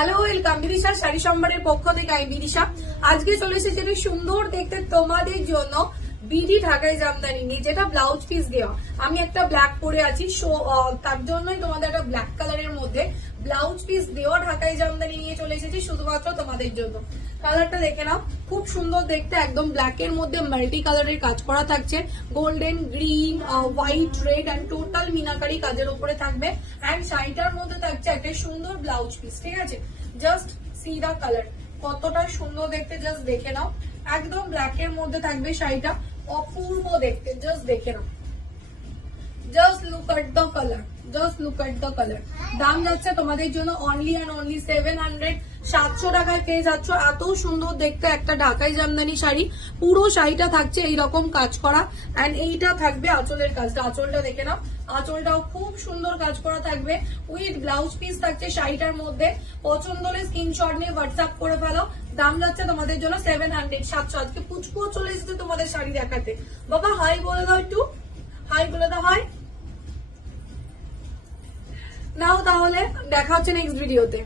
Hello welcome Bidisha sari সম্ভারের পক্ষ থেকে আমি বিদিশা। আজকে চলে এসেছি একটা সুন্দর দেখতে তোমাদের জন্য বিডি ঢাকাই জামদানি নিয়ে, যেটা ব্লাউজ পিস দেওয়া। আমি একটা ব্ল্যাক পরে আছি, তার জন্যই তোমাদের একটা ব্ল্যাক কালারের মধ্যে ব্লাউজ পিস দেওয়া ঢাকাই জামদানি নিয়ে চলে এসেছি শুধুমাত্র তোমাদের জন্য। কালারটা দেখে নাও, খুব সুন্দর দেখতে, একদম ব্ল্যাক এর মধ্যে মাল্টি কালারের কাজ করা থাকছে, golden, green, white, red and total meenakari কাজের উপরে থাকবে। এন্ড শাড়িটার মধ্যে থাকছে একটা সুন্দর ব্লাউজ পিস, ঠিক আছে? জাস্ট সি দা কালার, কতটা সুন্দর দেখতে, জাস্ট দেখে নাও। একদম ব্ল্যাক এর মধ্যে থাকবে শাড়িটা, অপূর্ব দেখতে, জাস্ট দেখে নাও। Just look at the colour, just look at the colour. দাম যাচ্ছে তোমাদের জন্য অনলি অ্যান্ড অনলি 700, 700 টাকায় পেয়ে যাচ্ছ এত সুন্দর দেখতে একটা ঢাকাই জামদানি শাড়ি। পুরো শাড়িটা থাকছে এইরকম কাজ করা, এন্ড এইটা থাকবে আঁচলের কাজটা। আঁচলটা দেখে নাও, আঁচলটাও খুব সুন্দর কাজ করা থাকবে, উইথ ব্লাউজ পিস থাকছে শাড়িটার মধ্যে। পছন্দ হলে স্ক্রিনশট নিয়ে হোয়াটসঅ্যাপ করে ফেলো। দাম যাচ্ছে তোমাদের জন্য 700, 700। আজকে পুচকুও চলে এসেছে তোমাদের শাড়ি দেখাতে। বাবা হাই বলে দাও একটু, হাই বলে দাও, হাই। নাও তাহলে দেখা হচ্ছে নেক্সট ভিডিওতে।